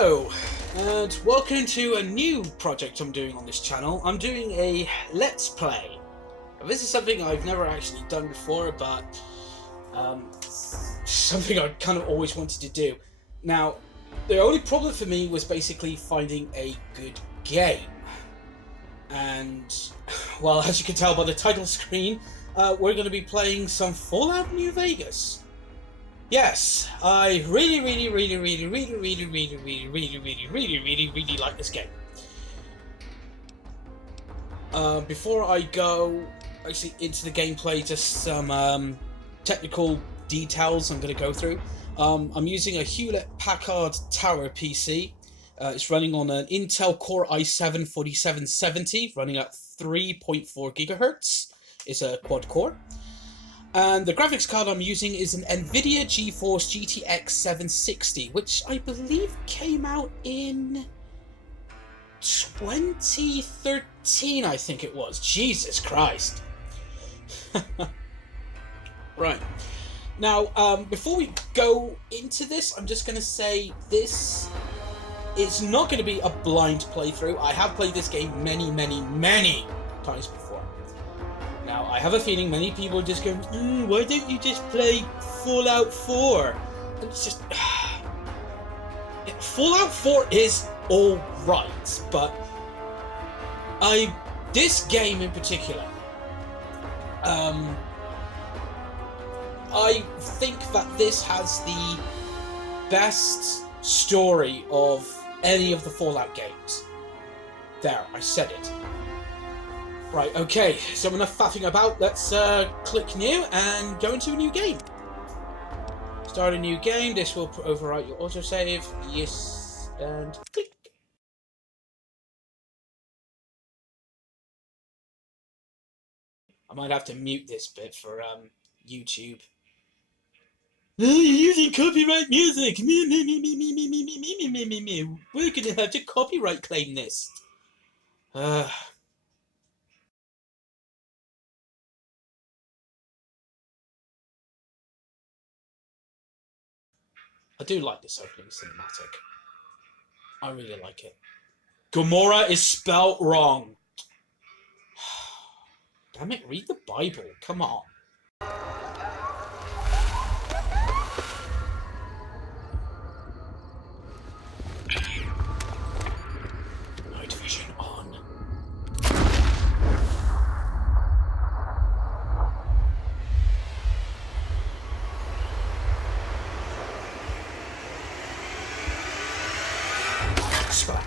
Hello, and welcome to a new project I'm doing on this channel. I'm doing a Let's Play. This is something I've never actually done before, but something I kind of always wanted to do. Now, the only problem for me was basically finding a good game. And, well, as you can tell by the title screen, we're going to be playing some Fallout New Vegas. Yes, I really like this game. Before I go actually into the gameplay, just some technical details I'm going to go through. I'm using a Hewlett-Packard Tower PC. It's running on an Intel Core i7-4770, running at 3.4 GHz. It's a quad core. And the graphics card I'm using is an NVIDIA GeForce GTX 760, which I believe came out in 2013, I think it was. Jesus Christ. Right. Now, before we go into this, I'm just going to say this is not going to be a blind playthrough. I have played this game many times before. Now, I have a feeling many people are just going, why don't you just play Fallout 4? And it's just... Fallout 4 is alright, but this game in particular, I think that this has the best story of any of the Fallout games. There, I said it. Right, okay, so enough faffing about, let's click new and go into a new game. Start a new game, this will overwrite your autosave, yes, and click. I might have to mute this bit for YouTube. You're using copyright music! We're gonna have to copyright claim this. I do like this opening cinematic. I really like it. Gomorrah is spelt wrong. Damn it, read the Bible. Come on. Night vision on. Splat.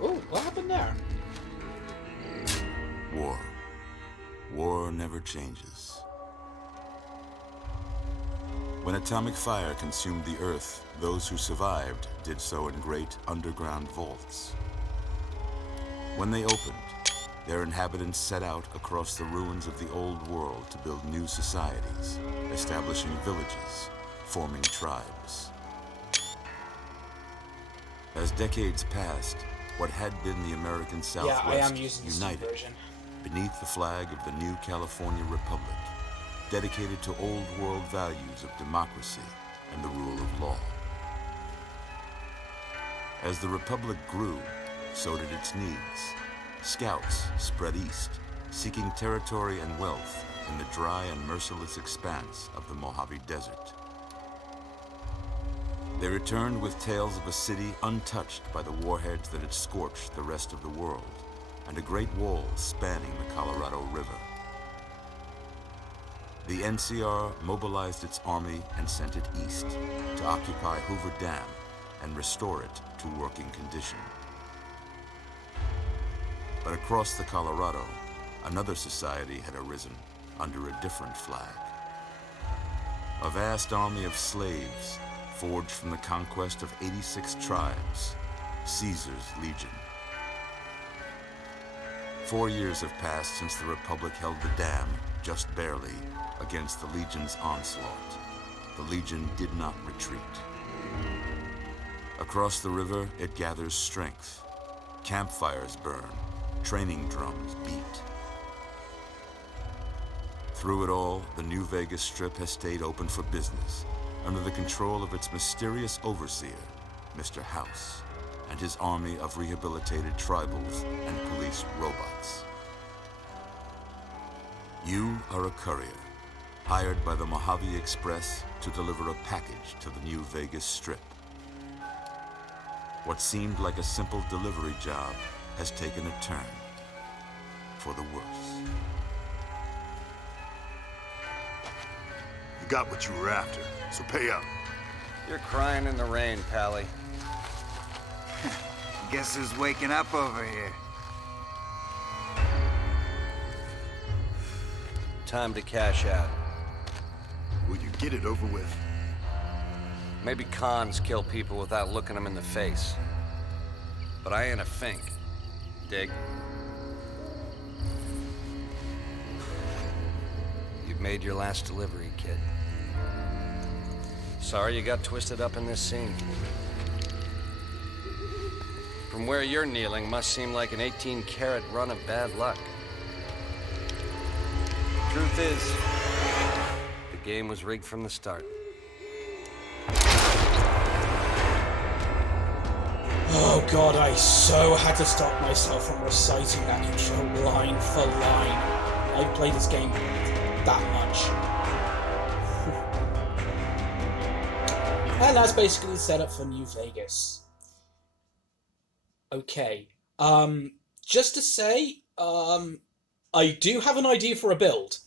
Oh, what happened there? War. War never changes. When atomic fire consumed the Earth, those who survived did so in great underground vaults. When they opened, their inhabitants set out across the ruins of the old world to build new societies, establishing villages, forming tribes. As decades passed, what had been the American Southwest united beneath the flag of the new California Republic, dedicated to old world values of democracy and the rule of law. As the Republic grew, so did its needs. Scouts spread east, seeking territory and wealth in the dry and merciless expanse of the Mojave Desert. They returned with tales of a city untouched by the warheads that had scorched the rest of the world, and a great wall spanning the Colorado River. The NCR mobilized its army and sent it east to occupy Hoover Dam and restore it to working condition. But across the Colorado, another society had arisen under a different flag. A vast army of slaves forged from the conquest of 86 tribes, Caesar's Legion. 4 years have passed since the Republic held the dam, just barely, against the Legion's onslaught. The Legion did not retreat. Across the river, it gathers strength. Campfires burn, training drums beat. Through it all, the New Vegas Strip has stayed open for business, under the control of its mysterious overseer, Mr. House, and his army of rehabilitated tribals and police robots. You are a courier, hired by the Mojave Express to deliver a package to the New Vegas Strip. What seemed like a simple delivery job has taken a turn for the worse. You got what you were after, so pay up. You're crying in the rain, Pally. Guess who's waking up over here? Time to cash out. Will you get it over with? Maybe cons kill people without looking them in the face. But I ain't a fink. Dig? You've made your last delivery, kid. Sorry you got twisted up in this scene. From where you're kneeling must seem like an 18-carat run of bad luck. Truth is, the game was rigged from the start. Oh god, I so had to stop myself from reciting that intro line for line. I've played this game that much. And that's basically the setup for New Vegas. Okay. Just to say, I do have an idea for a build.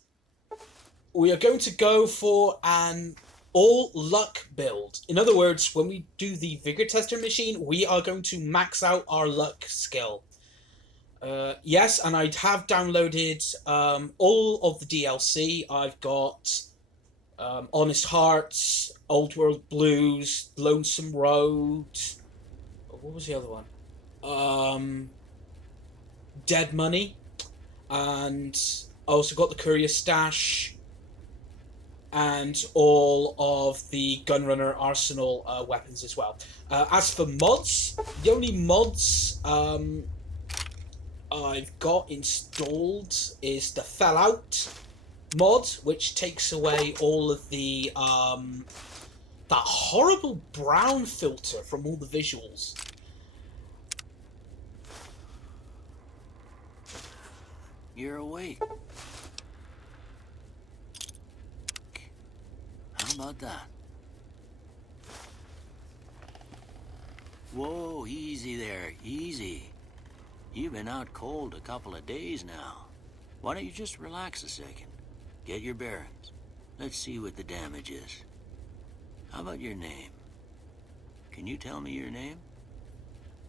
We are going to go for an all-luck build. In other words, when we do the Vigor Tester machine, we are going to max out our luck skill. Yes, and I have downloaded all of the DLC. I've got Honest Hearts, Old World Blues, Lonesome Road. What was the other one? Dead Money. And I also got the Courier Stash. And all of the Gunrunner Arsenal weapons as well. As for mods, the only mods I've got installed is the Fallout mod, which takes away all of the that horrible brown filter from all the visuals. You're awake. How about that? Whoa, easy there, easy. You've been out cold a couple of days now. Why don't you just relax a second? Get your bearings. Let's see what the damage is. How about your name? Can you tell me your name?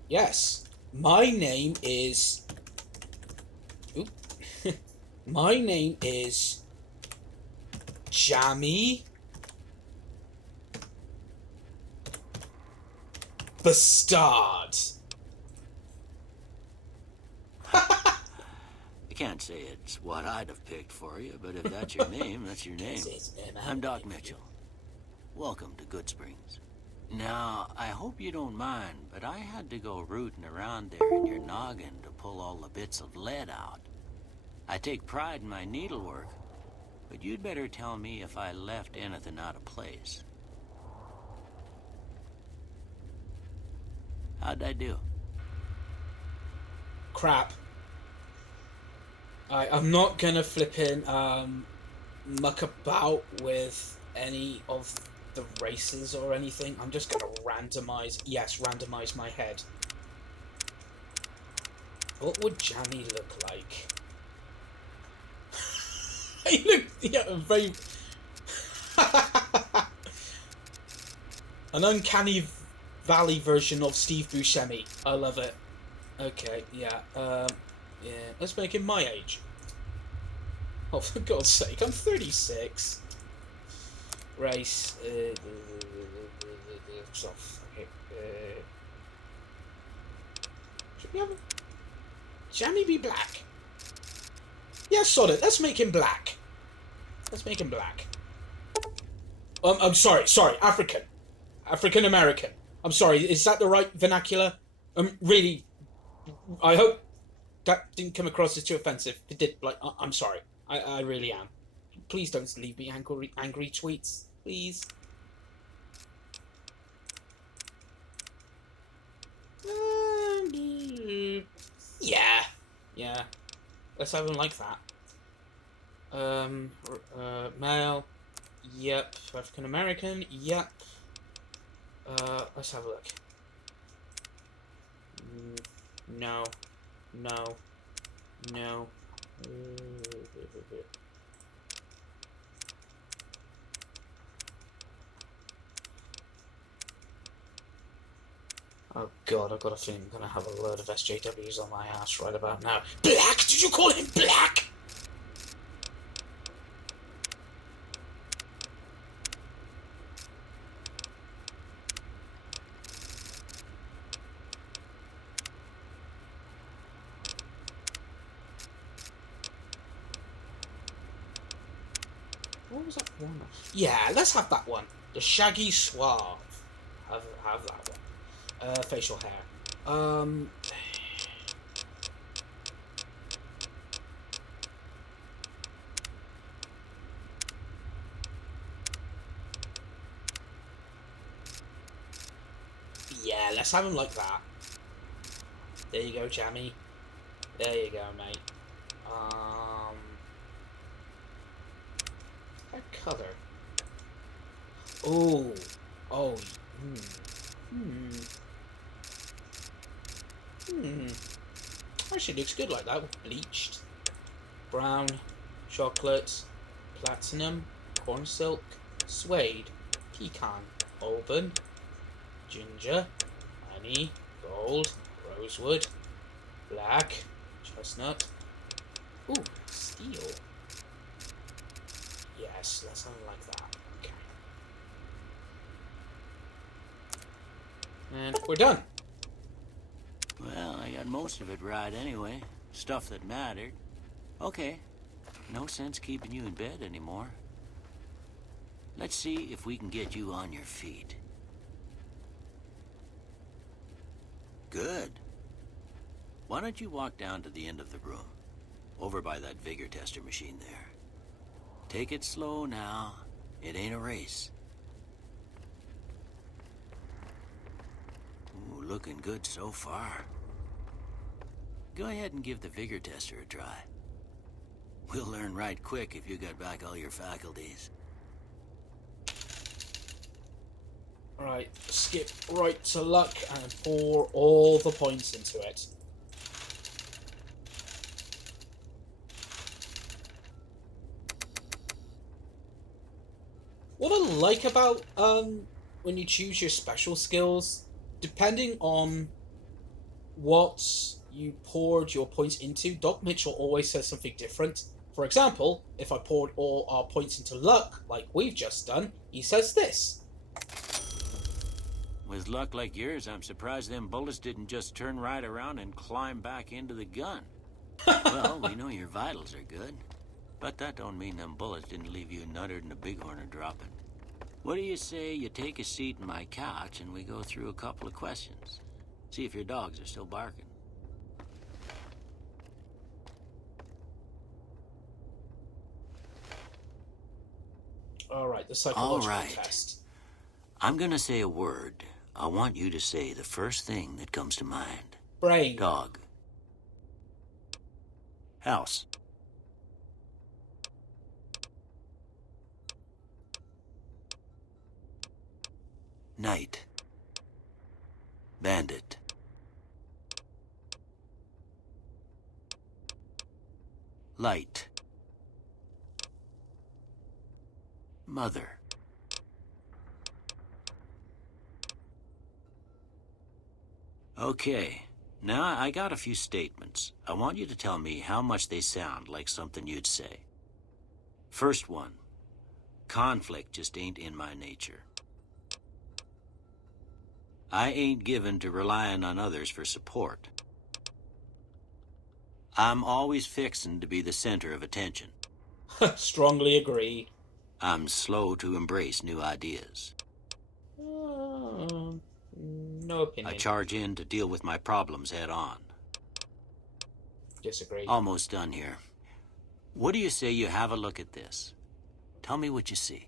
Yes, my name is... Oop. My name is... Jammy... Bastard. I can't say it's what I'd have picked for you, but if that's your name, that's your name. I'm Doc Mitchell. Welcome to Goodsprings. Now, I hope you don't mind, but I had to go rooting around there in your noggin to pull all the bits of lead out. I take pride in my needlework, but you'd better tell me if I left anything out of place. How'd I do? Crap. I'm not gonna flippin' muck about with any of the races or anything. I'm just gonna randomize my head. What would Jammy look like? He looked, very... An uncanny valley version of Steve Buscemi. I love it. Okay, yeah, yeah, let's make him my age. Oh, for God's sake, I'm 36. Race, should we have Jammy be black? Yeah, sod it, let's make him black. Let's make him black. I'm sorry, African American. I'm sorry, is that the right vernacular? Really, I hope that didn't come across as too offensive. If it did, like, I'm sorry. I really am. Please don't leave me angry tweets, please. Yeah. Let's have him like that. Male. Yep. African American. Yep. Let's have a look. No. Oh god, I've got a feeling I'm gonna have a load of SJWs on my ass right about now. Black? Did you call him black? What was that one? Yeah, let's have that one. The Shaggy Suave. Have that one. Facial hair. Yeah, let's have him like that. There you go, Jammy. There you go, mate. That color. Oh. Actually looks good like that. Bleached. Brown. Chocolate. Platinum. Corn silk. Suede. Pecan. Auburn. Ginger. Honey. Gold. Rosewood. Black. Chestnut. Ooh, steel. Yes, let's have it like that. Okay. And we're done. Well, I got most of it right anyway. Stuff that mattered. Okay. No sense keeping you in bed anymore. Let's see if we can get you on your feet. Good. Why don't you walk down to the end of the room? Over by that vigor tester machine there. Take it slow now. It ain't a race. Ooh, looking good so far. Go ahead and give the vigor tester a try. We'll learn right quick if you got back all your faculties. Right, skip right to luck and pour all the points into it. What I like about when you choose your special skills, depending on what you poured your points into, Doc Mitchell always says something different. For example, if I poured all our points into luck, like we've just done, he says this. With luck like yours, I'm surprised them bullets didn't just turn right around and climb back into the gun. Well, we know your vitals are good. But that don't mean them bullets didn't leave you nuttered and a bighorn dropping. What do you say you take a seat in my couch and we go through a couple of questions? See if your dogs are still barking. Alright, the psychological test. I'm gonna say a word. I want you to say the first thing that comes to mind. Brain. Dog. House. Night. Bandit. Light. Mother. Okay, now I got a few statements. I want you to tell me how much they sound like something you'd say. First one. Conflict just ain't in my nature. I ain't given to relying on others for support. I'm always fixin' to be the center of attention. Strongly agree. I'm slow to embrace new ideas. No opinion. I charge in to deal with my problems head on. Disagree. Almost done here. What do you say you have a look at this? Tell me what you see.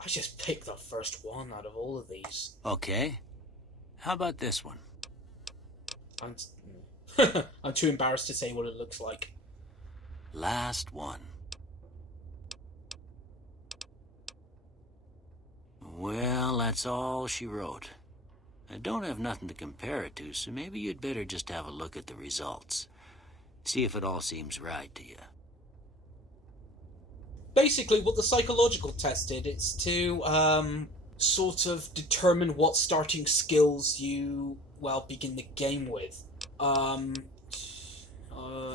I just picked the first one out of all of these. Okay. How about this one? I'm too embarrassed to say what it looks like. Last one. Well, that's all she wrote. I don't have nothing to compare it to, so maybe you'd better just have a look at the results. See if it all seems right to you. Basically, what the psychological test did, it's to sort of determine what starting skills you, well, begin the game with.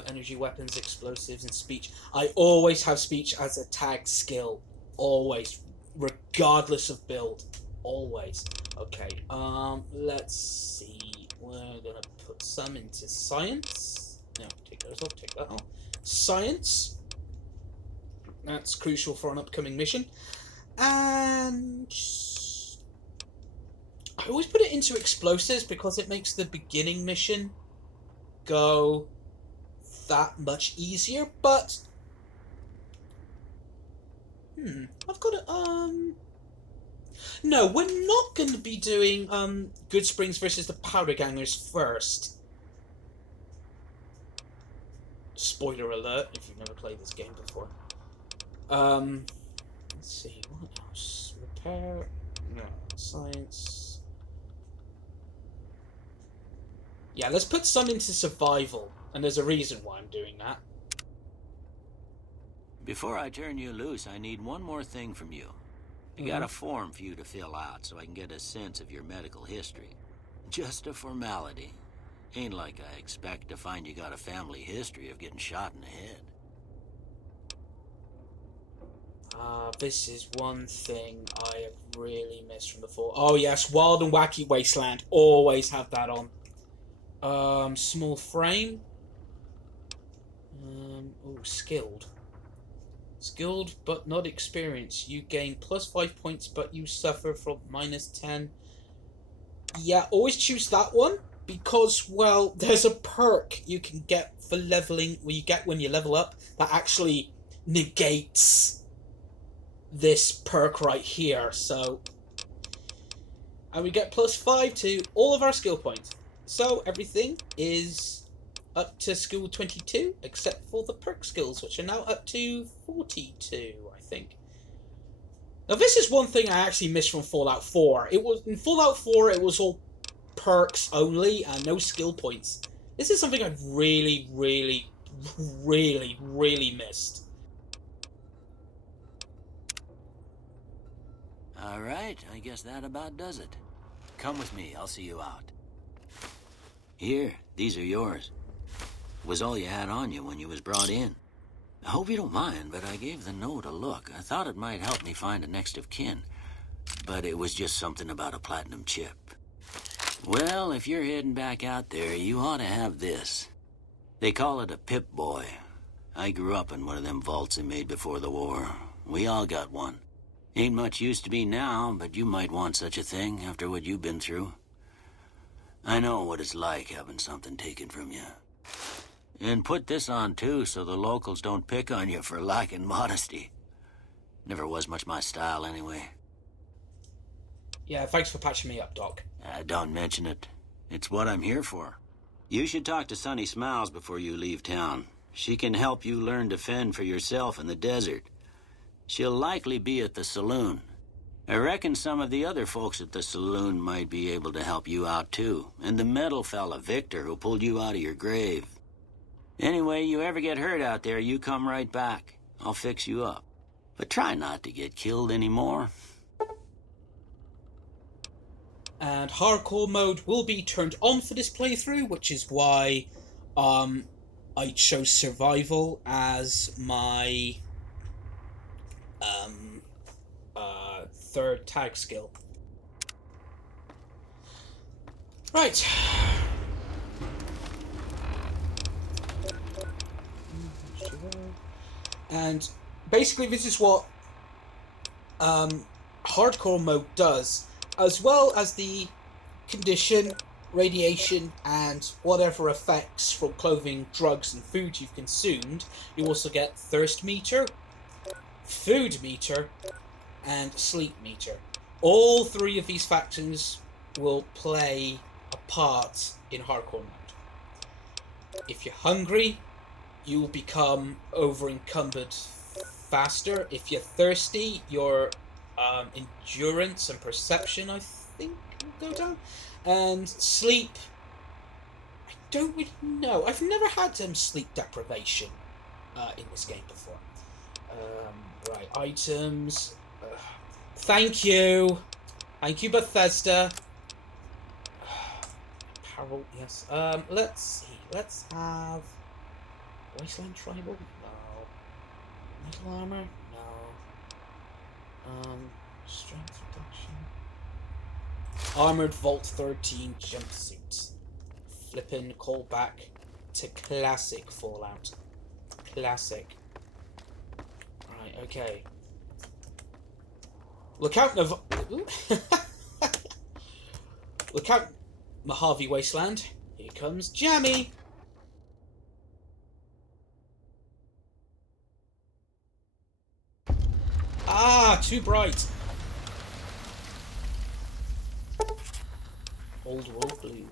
Energy weapons, explosives, and speech. I always have speech as a tagged skill. Always. Regardless of build. Always. Okay, let's see. We're gonna put some into science. No, take those off, take that off. Science. That's crucial for an upcoming mission. And I always put it into explosives because it makes the beginning mission go that much easier, but I've got to no, we're not going to be doing Goodsprings versus the Powder Gangers first. Spoiler alert if you've never played this game before. Let's see, what else? Repair, no, science. Yeah, let's put some into survival, and there's a reason why I'm doing that. Before I turn you loose, I need one more thing from you. I got a form for you to fill out so I can get a sense of your medical history. Just a formality. Ain't like I expect to find you got a family history of getting shot in the head. This is one thing I have really missed from before. Oh yes, Wild and Wacky Wasteland. Always have that on. Small frame. Skilled. Skilled but not experienced. You gain +5 points, but you suffer from -10. Yeah, always choose that one because, well, there's a perk you can get for leveling. Well, you get when you level up that actually negates this perk right here. So, and we get +5 to all of our skill points. So everything is up to skill 22, except for the perk skills, which are now up to 42, I think. Now, this is one thing I actually missed from Fallout 4. It was in Fallout 4, it was all perks only and no skill points. This is something I've really missed. All right, I guess that about does it. Come with me, I'll see you out. Here, these are yours. Was all you had on you when you was brought in. I hope you don't mind, but I gave the note a look. I thought it might help me find a next of kin, but it was just something about a platinum chip. Well, if you're heading back out there, you ought to have this. They call it a Pip-Boy. I grew up in one of them vaults they made before the war. We all got one. Ain't much use to be now, but you might want such a thing after what you've been through. I know what it's like having something taken from you. And put this on, too, so the locals don't pick on you for lacking modesty. Never was much my style, anyway. Yeah, thanks for patching me up, Doc. Don't mention it. It's what I'm here for. You should talk to Sunny Smiles before you leave town. She can help you learn to fend for yourself in the desert. She'll likely be at the saloon. I reckon some of the other folks at the saloon might be able to help you out, too. And the metal fella, Victor, who pulled you out of your grave. Anyway, you ever get hurt out there, you come right back. I'll fix you up. But try not to get killed anymore. And hardcore mode will be turned on for this playthrough, which is why I chose survival as my third tag skill. Right. And basically this is what hardcore mode does, as well as the condition, radiation, and whatever effects from clothing, drugs, and food you've consumed. You also get thirst meter, food meter, and sleep meter. All three of these factors will play a part in hardcore mode. If you're hungry, you will become over-encumbered faster. If you're thirsty, your endurance and perception, I think, will go down. And sleep, I don't really know. I've never had sleep deprivation in this game before. Right, items. Thank you, Bethesda. Apparel, yes. Let's see. Let's have Wasteland Tribal. No. Metal armor. No. Strength reduction. Armored Vault 13 jumpsuit. Flippin' callback to classic Fallout. Classic. Right, okay. Look out, Look out, Mojave Wasteland. Here comes Jammy. Ah, too bright. Old World Blues.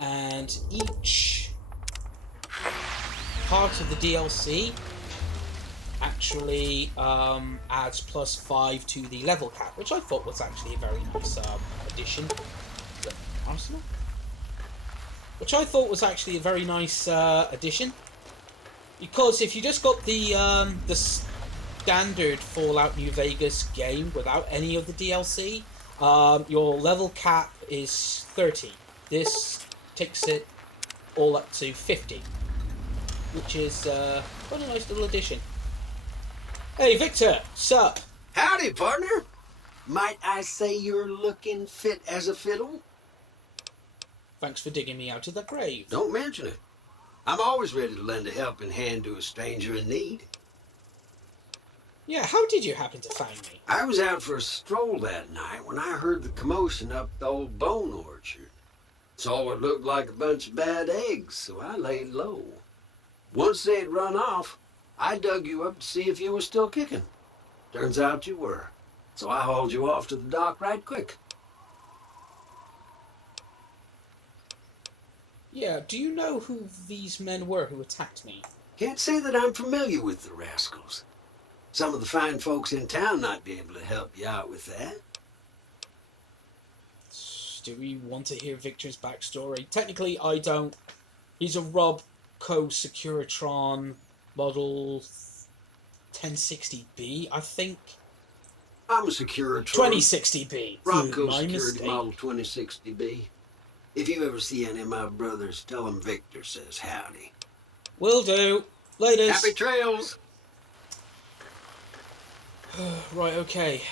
And each part of the DLC actually adds +5 to the level cap, which I thought was actually a very nice addition. Arsenal? Which I thought was actually a very nice addition. Because if you just got the standard Fallout New Vegas game without any of the DLC, your level cap is 30. This takes it all up to 50, which is quite a nice little addition. Hey, Victor, sup? Howdy, partner. Might I say you're looking fit as a fiddle? Thanks for digging me out of the grave. Don't mention it. I'm always ready to lend a helping hand to a stranger in need. Yeah, how did you happen to find me? I was out for a stroll that night when I heard the commotion up the old bone orchard. Saw what looked like a bunch of bad eggs, so I laid low. Once they'd run off, I dug you up to see if you were still kicking. Turns out you were, so I hauled you off to the dock right quick. Yeah, do you know who these men were who attacked me? Can't say that I'm familiar with the rascals. Some of the fine folks in town might be able to help you out with that. Do we want to hear Victor's backstory? Technically, I don't. He's a Robco Securitron model 1060B, I think. I'm a Securitron. 2060B. Robco My Security mistake. Model 2060B. If you ever see any of my brothers, tell them Victor says howdy. Will do. Laters. Happy trails! Right, okay.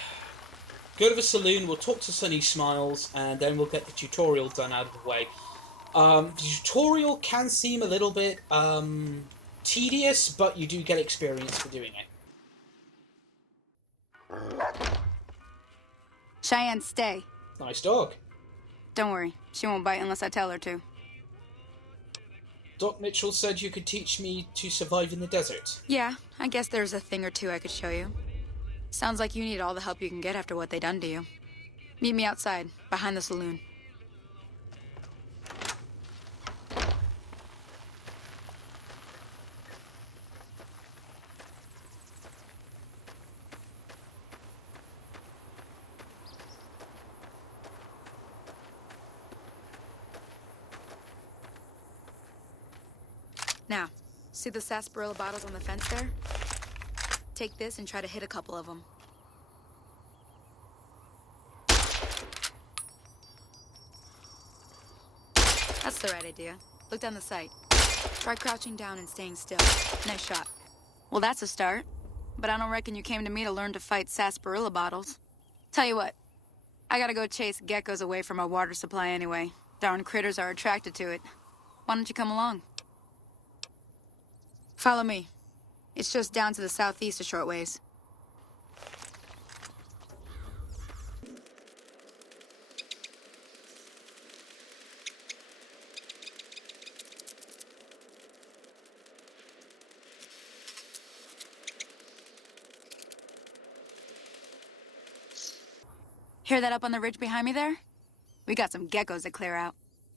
Go to the saloon, we'll talk to Sunny Smiles, and then we'll get the tutorial done out of the way. The tutorial can seem a little bit tedious, but you do get experience for doing it. Cheyenne, stay. Nice dog. Don't worry, she won't bite unless I tell her to. Doc Mitchell said you could teach me to survive in the desert. Yeah, I guess there's a thing or two I could show you. Sounds like you need all the help you can get after what they done to you. Meet me outside, behind the saloon. Now, see the sarsaparilla bottles on the fence there? Take this and try to hit a couple of them. That's the right idea. Look down the sight. Try crouching down and staying still. Nice shot. Well, that's a start. But I don't reckon you came to me to learn to fight sarsaparilla bottles. Tell you what, I gotta go chase geckos away from our water supply anyway. Darn critters are attracted to it. Why don't you come along? Follow me. It's just down to the southeast a short ways. Hear that up on the ridge behind me there? We got some geckos to clear out.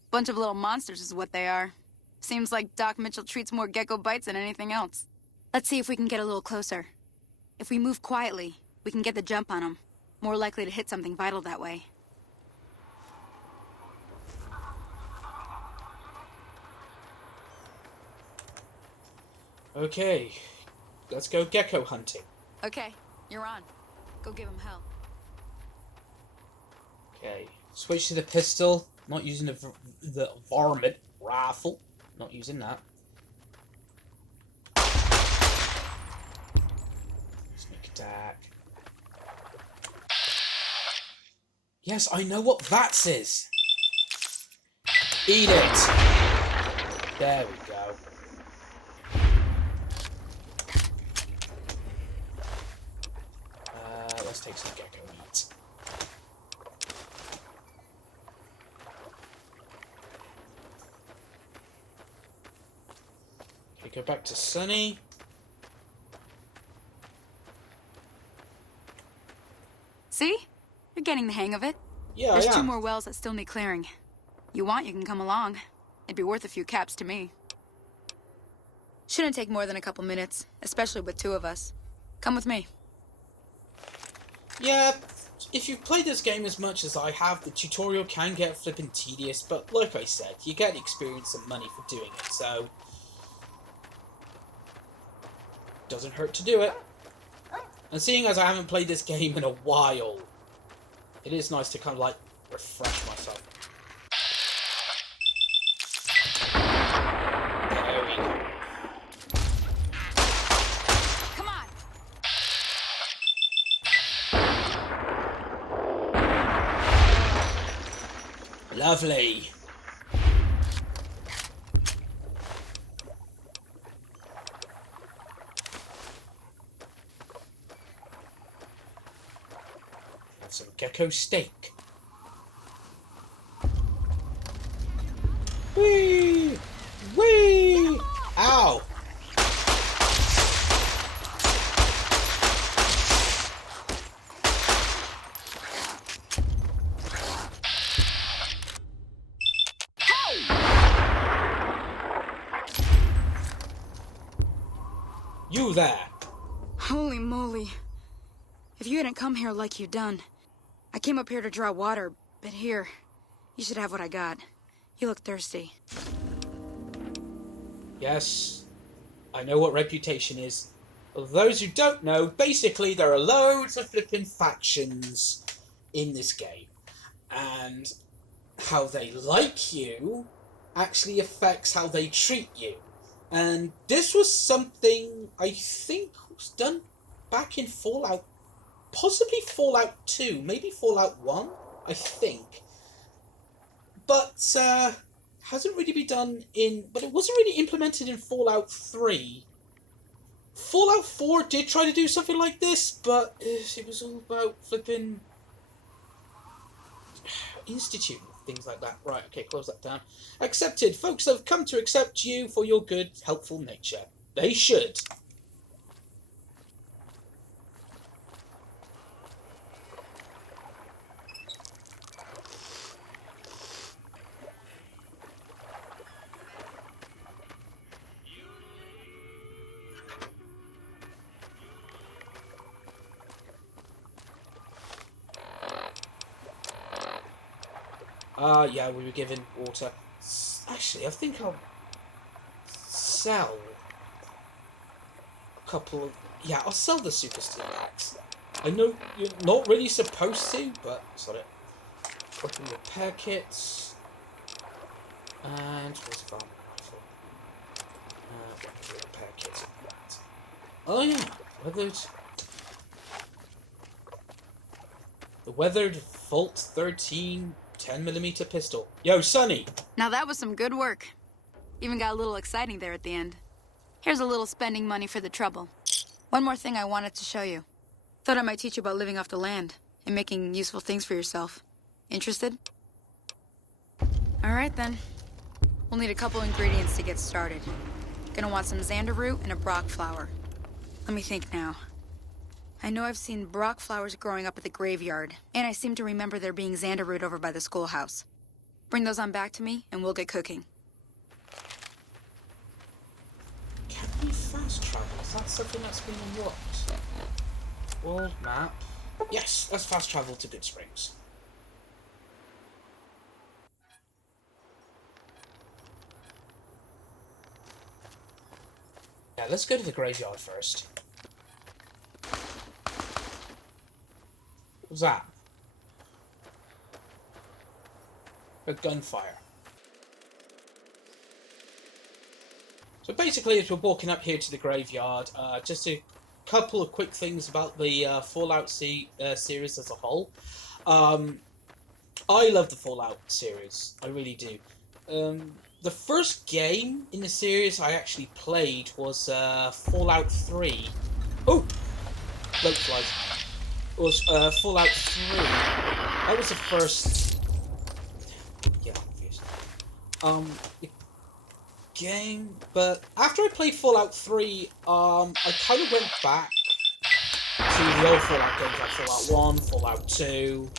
Bunch of little monsters is what they are. Seems like Doc Mitchell treats more gecko bites than anything else. Let's see if we can get a little closer. If we move quietly, we can get the jump on them. More likely to hit something vital that way. Okay, let's go gecko hunting. Okay, you're on. Go give him hell. Okay, switch to the pistol. Not using the varmint rifle. Not using that. Sneak attack. Yes, I know what VATS is. Eat it. There we go. Let's take some gecko meat. Okay, go back to Sunny. See? You're getting the hang of it. Yeah, There's I am. 2 more wells that still need clearing. You want, you can come along. It'd be worth a few caps to me. Shouldn't take more than a couple minutes, especially with 2 of us. Come with me. Yeah, if you've played this game as much as I have, the tutorial can get flippin' tedious, but like I said, you get experience and money for doing it, so doesn't hurt to do it. And seeing as I haven't played this game in a while, it is nice to kind of like refresh myself. There we go. Come on! Lovely. Have some gecko steak. Whee! Whee! Ow! You there! Holy moly. If you hadn't come here like you done, I came up here to draw water, but here, you should have what I got. You look thirsty. Yes, I know what reputation is. For those who don't know, basically there are loads of flipping factions in this game. And how they like you actually affects how they treat you. And this was something I think was done back in Fallout, possibly Fallout 2, maybe Fallout 1, I think. But hasn't really been done in, but it wasn't really implemented in Fallout 3. Fallout 4 did try to do something like this, but it was all about flipping instituting things like that. Right, okay, close that down. Accepted. Folks have come to accept you for your good, helpful nature. They should. Yeah, we were given water. Actually, I think I'll sell a couple of... Yeah, I'll sell the Super Steel Axe. I know you're not really supposed to, but sod it. Open repair kits. And where's the farm rifle? Repair kits. Oh yeah, weathered... The weathered Volt 13 10mm pistol. Yo, Sonny! Now that was some good work. Even got a little exciting there at the end. Here's a little spending money for the trouble. One more thing I wanted to show you. Thought I might teach you about living off the land and making useful things for yourself. Interested? All right, then. We'll need a couple ingredients to get started. Gonna want some xander root and a brock flower. Let me think now. I know I've seen brock flowers growing up at the graveyard, and I seem to remember there being xander root over by the schoolhouse. Bring those on back to me, and we'll get cooking. Can we fast travel? Is that something that's been unlocked? World map. Yes, let's fast travel to Goodsprings. Yeah, let's go to the graveyard first. What was that? A gunfire. So basically, as we're walking up here to the graveyard, just a couple of quick things about the Fallout series as a whole. I love the Fallout series, I really do. The first game in the series I actually played was Fallout 3. Oh! Bloke flies. It was Fallout 3. That was the first... Yeah, obviously. Game, but after I played Fallout 3, I kind of went back to the old Fallout games like Fallout 1, Fallout 2,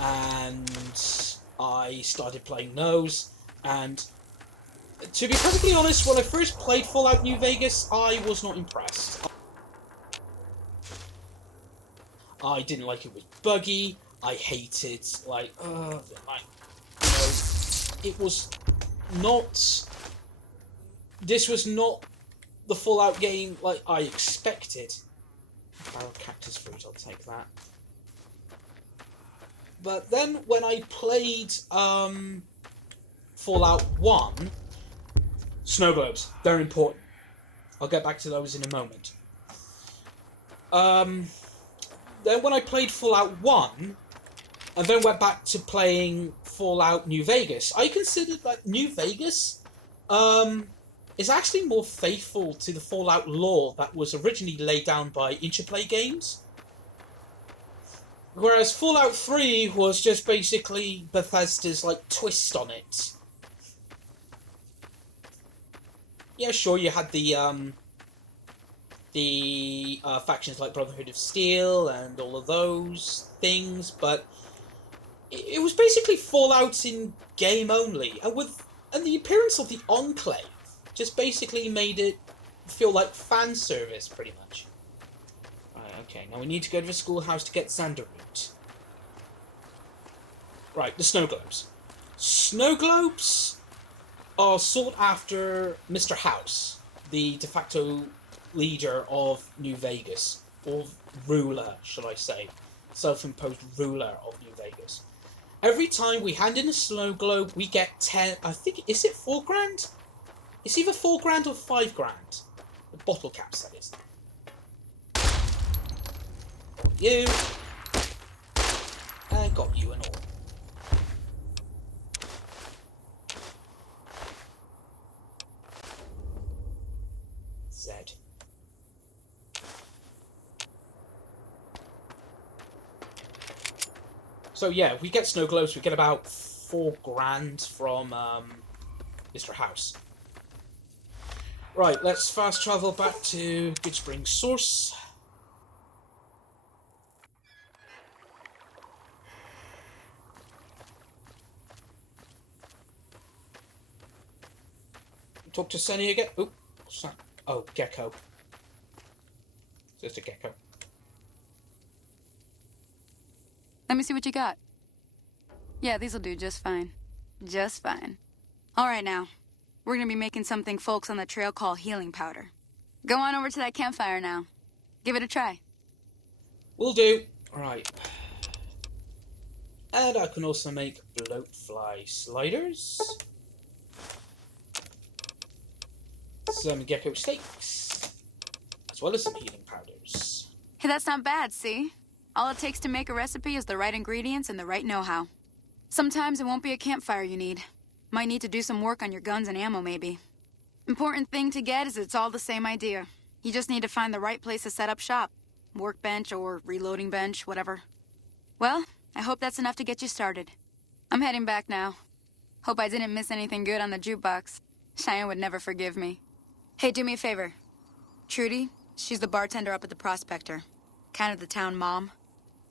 and I started playing those, and to be perfectly honest, when I first played Fallout New Vegas, I was not impressed. I didn't like it was buggy, I hated, it was not... This was not the Fallout game like I expected. Barrel cactus fruit, I'll take that. But then when I played Fallout 1, snow globes, they're important. I'll get back to those in a moment. Then when I played Fallout 1, and then went back to playing Fallout New Vegas, I considered that New Vegas is actually more faithful to the Fallout lore that was originally laid down by Interplay Games. Whereas Fallout 3 was just basically Bethesda's twist on it. Yeah, sure, you had the factions like Brotherhood of Steel and all of those things, but it was basically Fallout in game only, and the appearance of the Enclave just basically made it feel like fan service, pretty much. Right, okay, now we need to go to the schoolhouse to get xander root. Right, the snow globes. Snow globes are sought after Mr. House, the de facto leader of New Vegas, or ruler, shall I say. Self-imposed ruler of New Vegas. Every time we hand in a snow globe, we get 10, I think, is it 4 grand? It's either 4 grand or 5 grand. The bottle caps, that is. Got you. And got you and all. Z. So yeah, we get snow globes, we get about 4 grand from Mr. House. Right, let's fast travel back to Goodsprings Source. Talk to Sunny again. Oh, what's that? Oh, gecko. Just a gecko. Let me see what you got. Yeah, these'll do just fine. Just fine. All right, now. We're gonna be making something folks on the trail call healing powder. Go on over to that campfire now. Give it a try. Will do. Right. And I can also make bloatfly sliders. Some gecko steaks. As well as some healing powders. Hey, that's not bad, see? All it takes to make a recipe is the right ingredients and the right know-how. Sometimes it won't be a campfire you need. Might need to do some work on your guns and ammo, maybe. Important thing to get is it's all the same idea. You just need to find the right place to set up shop. Workbench or reloading bench, whatever. Well, I hope that's enough to get you started. I'm heading back now. Hope I didn't miss anything good on the jukebox. Cheyenne would never forgive me. Hey, do me a favor. Trudy, she's the bartender up at the Prospector. Kind of the town mom.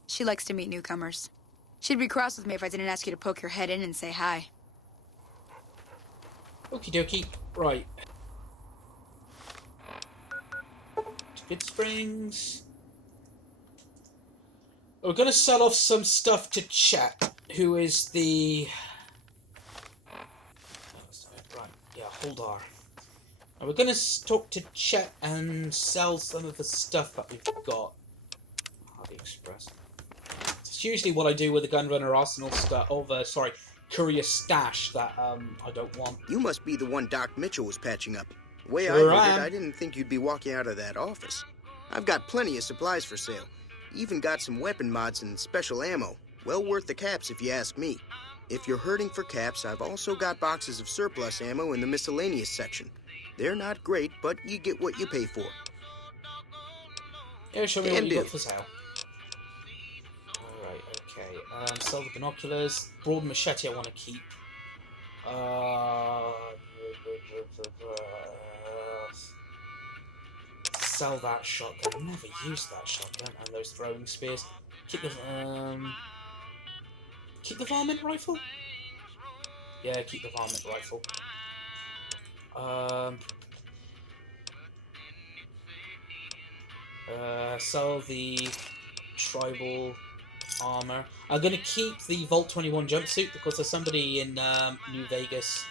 She likes to meet newcomers. She'd be cross with me if I didn't ask you to poke your head in and say hi. Okie dokie. Right. Good Springs. We're gonna sell off some stuff to Chet, who is the... Right, yeah, hold on. And we're gonna talk to Chet and sell some of the stuff that we've got. Hardy Express. It's usually what I do with the Gunrunner Arsenal stuff. Courier stash that I don't want. You must be the one Doc Mitchell was patching up. The way Sure I read am. it, I didn't think you'd be walking out of that office. I've got plenty of supplies for sale. Even got some weapon mods and special ammo. Well worth the caps if you ask me. If you're hurting for caps, I've also got boxes of surplus ammo in the miscellaneous section. They're not great, but you get what you pay for. Yeah, show me what Damn you got dude. for sale. Alright, okay. Sell the binoculars. Broad machete I want to keep. Sell that shotgun. I never used that shotgun. And those throwing spears. Keep the varmint rifle? Yeah, keep the varmint rifle. Sell the tribal armor. I'm gonna keep the Vault 21 jumpsuit because there's somebody in New Vegas.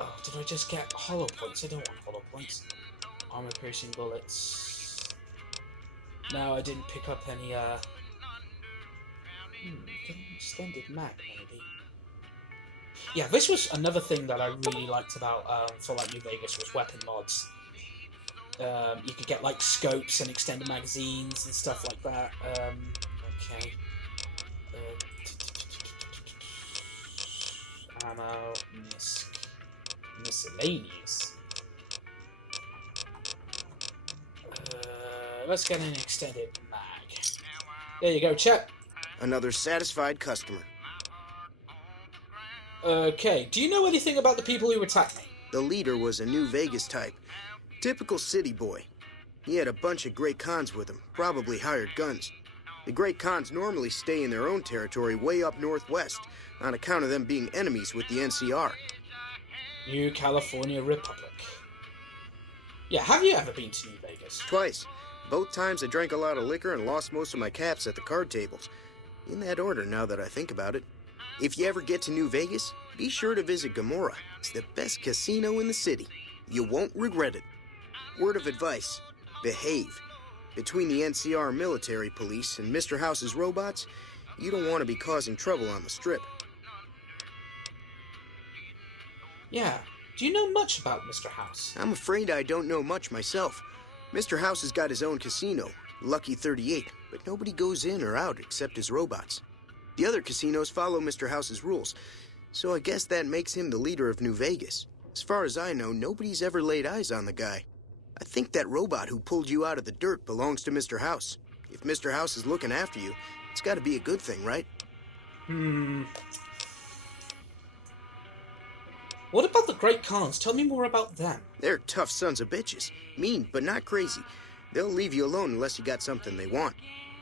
Oh, did I just get hollow points? I don't want hollow points. Armor piercing bullets. No, I didn't pick up any get an extended mag maybe. Yeah, this was another thing that I really liked about for like New Vegas was weapon mods. You could get like scopes and extended magazines and stuff like that. Okay. Ammo, miscellaneous. Let's get an extended mag. There you go, Chet. Another satisfied customer. Okay, do you know anything about the people who attacked me? The leader was a New Vegas type. Typical city boy. He had a bunch of Great Khans with him, probably hired guns. The Great Khans normally stay in their own territory way up northwest, on account of them being enemies with the NCR. New California Republic. Yeah, have you ever been to New Vegas? Twice. Both times I drank a lot of liquor and lost most of my caps at the card tables. In that order, now that I think about it. If you ever get to New Vegas, be sure to visit Gomorrah. It's the best casino in the city. You won't regret it. Word of advice, behave. Between the NCR military police and Mr. House's robots, you don't want to be causing trouble on the strip. Yeah. Do you know much about Mr. House? I'm afraid I don't know much myself. Mr. House has got his own casino, Lucky 38, but nobody goes in or out except his robots. The other casinos follow Mr. House's rules, so I guess that makes him the leader of New Vegas. As far as I know, nobody's ever laid eyes on the guy. I think that robot who pulled you out of the dirt belongs to Mr. House. If Mr. House is looking after you, it's got to be a good thing, right? What about the Great Khans? Tell me more about them. They're tough sons of bitches. Mean, but not crazy. They'll leave you alone unless you got something they want.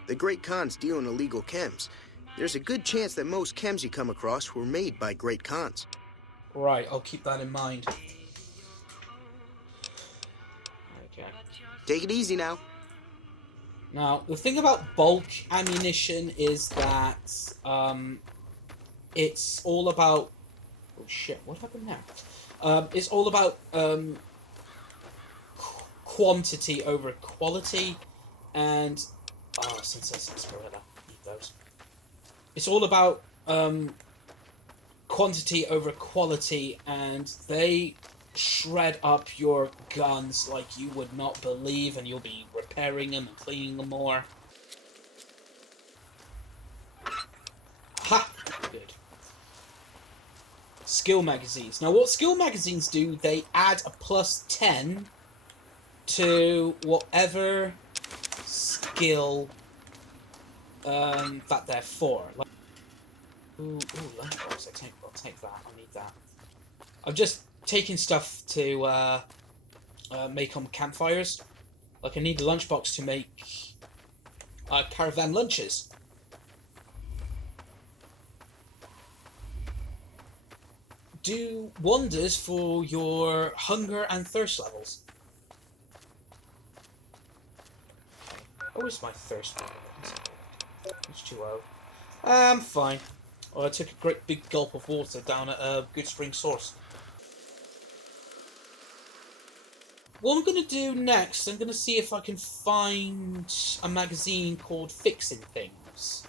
The Great Khans deal in illegal chems. There's a good chance that most chems you come across were made by Great Khans. Right, I'll keep that in mind. Okay. Take it easy now. Now, the thing about bulk ammunition is that it's all about... Oh shit, what happened now? It's all about quantity over quality, and... Oh, since I sarsaparilla, need those. It's all about quantity over quality, and they shred up your guns like you would not believe, and you'll be repairing them and cleaning them more. Ha! Good. skill magazines. Now, what skill magazines do, they add a +10 to whatever skill that they're for. Like, ooh, lunchbox. I'll take that. I need that. I'm just taking stuff to make on campfires. Like, I need a lunchbox to make caravan lunches. Do wonders for your hunger and thirst levels. Oh, where's my thirst level? It's 2-0. I'm fine. Oh, I took a great big gulp of water down at a Good Spring source. What I'm going to do next, I'm going to see if I can find a magazine called Fixing Things.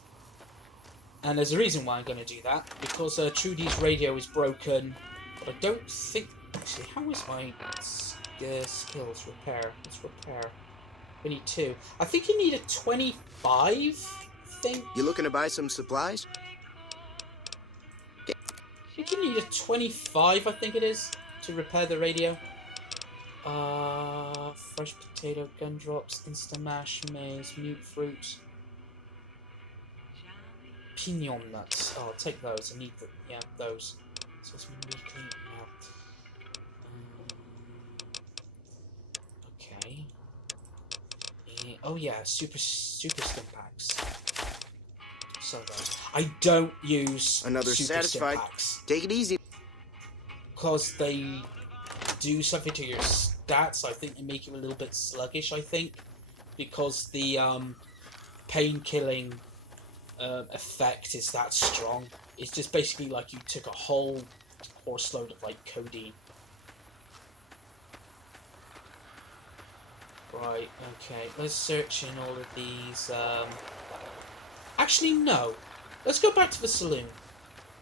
And there's a reason why I'm going to do that, because Trudy's radio is broken, but I don't think... Actually, how is my skills? Repair. Let's repair. We need 2. I think you need a 25 thing. You looking to buy some supplies? I think you need a 25, I think it is, to repair the radio. Fresh potato, gumdrops, Instamash, maize, mute fruit, pinion nuts. Oh, I'll take those. I need them. Yeah, those. So it's weekly now. Okay. Oh yeah, super stim packs. So those. I don't use another super satisfied. Stim packs. Take it easy. Because they do something to your stats. I think they make you a little bit sluggish, I think. Because the pain killing effect is that strong. It's just basically like you took a whole horse load of like codeine. Right, okay, let's search in all of these. Actually, no. Let's go back to the saloon.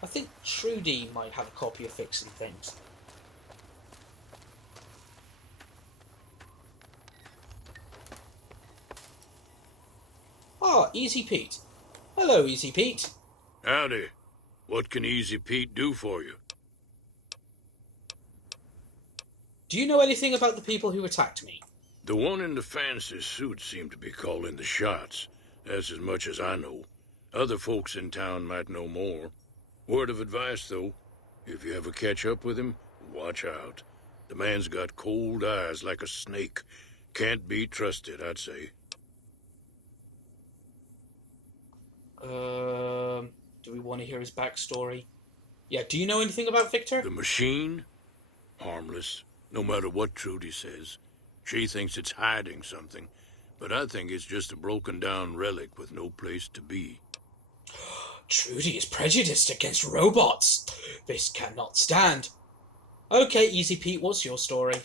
I think Trudy might have a copy of Fixing Things. Ah, Easy Pete. Hello, Easy Pete. Howdy. What can Easy Pete do for you? Do you know anything about the people who attacked me? The one in the fancy suit seemed to be calling the shots. That's as much as I know. Other folks in town might know more. Word of advice, though. If you ever catch up with him, watch out. The man's got cold eyes like a snake. Can't be trusted, I'd say. Do we want to hear his backstory? Yeah, do you know anything about Victor? The machine? Harmless, no matter what Trudy says. She thinks it's hiding something, but I think it's just a broken-down relic with no place to be. Trudy is prejudiced against robots. This cannot stand. Okay, Easy Pete, what's your story?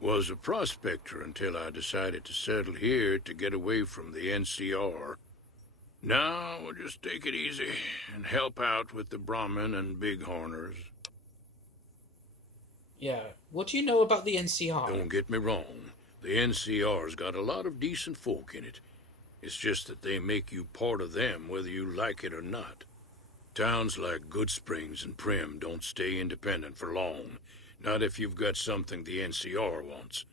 Was a prospector until I decided to settle here to get away from the NCR. Now we'll just take it easy and help out with the Brahmin and Bighorners. Yeah, what do you know about the NCR? Don't get me wrong. The NCR's got a lot of decent folk in it. It's just that they make you part of them whether you like it or not. Towns like Goodsprings and Primm don't stay independent for long. Not if you've got something the NCR wants.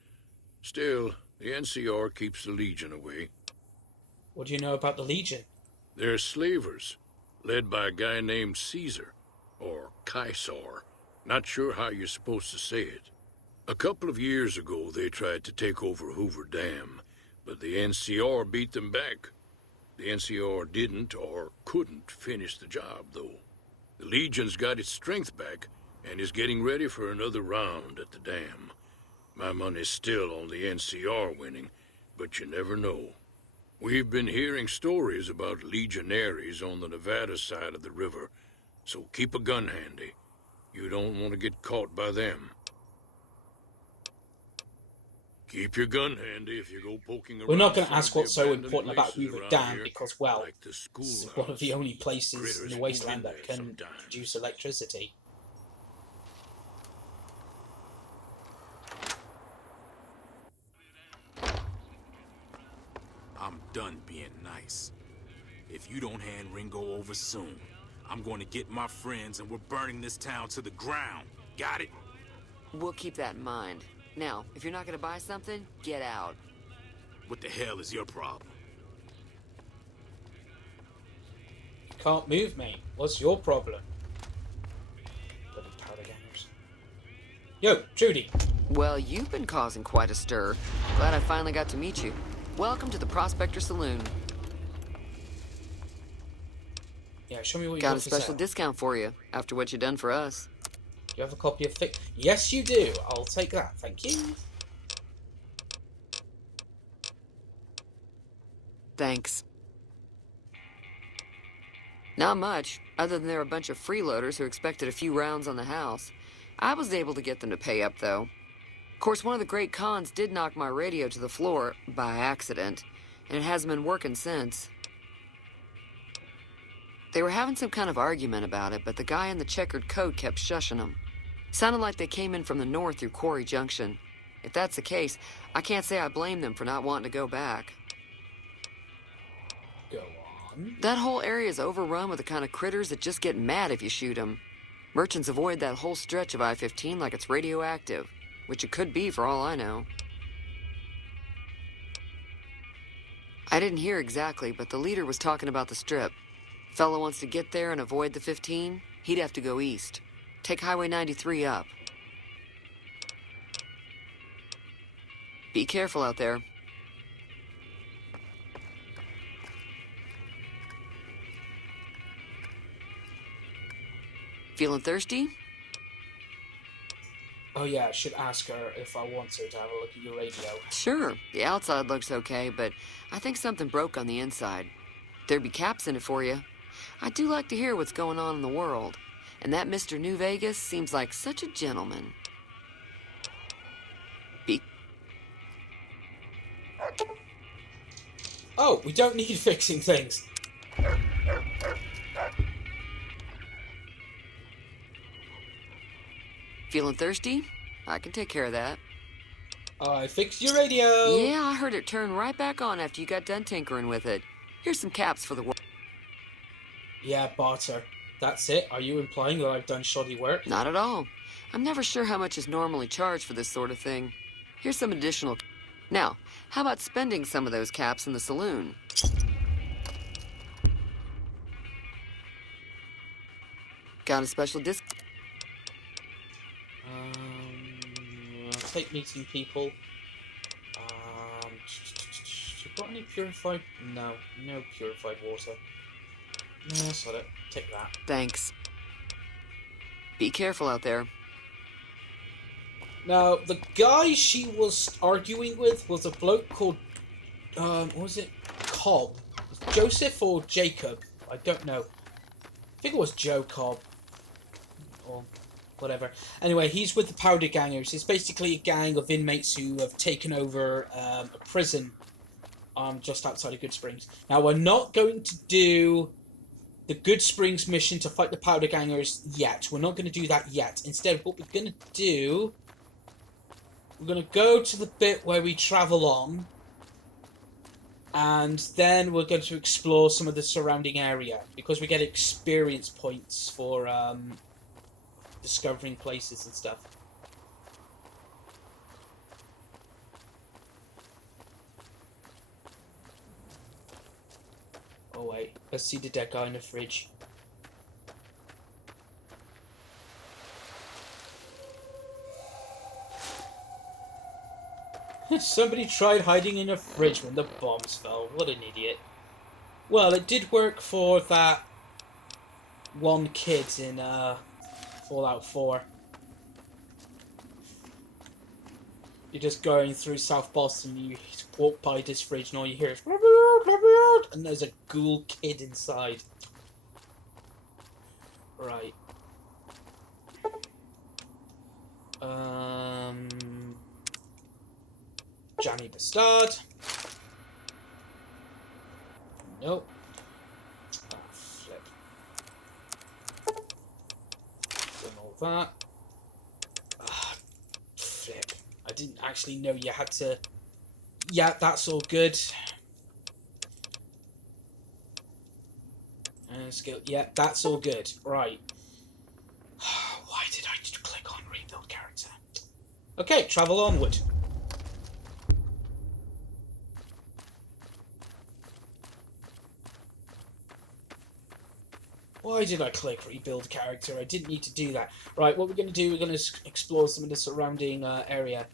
Still, the NCR keeps the Legion away. What do you know about the Legion? They're slavers, led by a guy named Caesar, or Caesar. Not sure how you're supposed to say it. A couple of years ago, they tried to take over Hoover Dam, but the NCR beat them back. The NCR didn't or couldn't finish the job, though. The Legion's got its strength back and is getting ready for another round at the dam. My money's still on the NCR winning, but you never know. We've been hearing stories about legionaries on the Nevada side of the river, so keep a gun handy. You don't want to get caught by them. Keep your gun handy if you go poking around. We're not going to some ask of the what's so abandoned important about places Hoover around Dam here, because, well, like the this is one of the schoolhouse. only places in Critters the move wasteland in that there can sometimes. produce electricity. I'm done being nice. If you don't hand Ringo over soon, I'm going to get my friends and we're burning this town to the ground. Got it? We'll keep that in mind. Now, if you're not gonna buy something, get out. What the hell is your problem? Can't move, mate. What's your problem? Bloody powder gangers. Yo, Trudy. Well, you've been causing quite a stir. Glad I finally got to meet you. Welcome to the Prospector Saloon. Yeah, show me what you got got a for special sale. discount for you after what you done for us. You have a copy of Thick? Yes, you do. I'll take that. Thank you. Thanks. Not much, other than there were a bunch of freeloaders who expected a few rounds on the house. I was able to get them to pay up, though. Of course, one of the great cons did knock my radio to the floor by accident, and it hasn't been working since. They were having some kind of argument about it, but the guy in the checkered coat kept shushing them. Sounded like they came in from the north through Quarry Junction. If that's the case, I can't say I blame them for not wanting to go back. Go on. That whole area is overrun with the kind of critters that just get mad if you shoot them. Merchants avoid that whole stretch of I-15 like it's radioactive, which it could be for all I know. I didn't hear exactly, but the leader was talking about the strip. Fellow wants to get there and avoid the 15, he'd have to go east. Take Highway 93 up. Be careful out there. Feeling thirsty? Oh yeah, I should ask her if I want to have a look at your radio. Sure. The outside looks okay, but I think something broke on the inside. There'd be caps in it for you. I do like to hear what's going on in the world. And that Mr. New Vegas seems like such a gentleman. Oh, we don't need fixing things. Feeling thirsty? I can take care of that. I fixed your radio. Yeah, I heard it turn right back on after you got done tinkering with it. Here's some caps for the world. Yeah, barter. That's it? Are you implying that I've done shoddy work? Not at all. I'm never sure how much is normally charged for this sort of thing. Here's some additional... Now, how about spending some of those caps in the saloon? Got a special discount? Take meeting people. You got any purified? No, no purified water. No, that's not it. Take that. Thanks. Be careful out there. Now, the guy she was arguing with was a bloke called, what was it? Cobb. Joseph or Jacob? I don't know. I think it was Joe Cobb. Or whatever. Anyway, he's with the Powder Gangers. It's basically a gang of inmates who have taken over a prison just outside of Good Springs. Now, we're not going to do the Good Springs mission to fight the Powder Gangers yet. We're not going to do that yet. Instead, what we're going to do... We're going to go to the bit where we travel on. And then we're going to explore some of the surrounding area. Because we get experience points for discovering places and stuff. Oh wait, let's see the dead guy in the fridge. Somebody tried hiding in a fridge when the bombs fell. What an idiot. Well, it did work for that one kid in Fallout 4. You're just going through South Boston, you walk by this fridge and all you hear is and there's a ghoul kid inside. Right. Johnny Bastard. Nope. Oh, flip. Done all that. Ah, flip. I didn't actually know you had to... Yeah, that's all good. Skill. Yeah, that's all good. Right. Why did I click on rebuild character? Okay, travel onward. Why did I click rebuild character? I didn't need to do that. Right, what we're going to do, we're going to explore some of the surrounding area.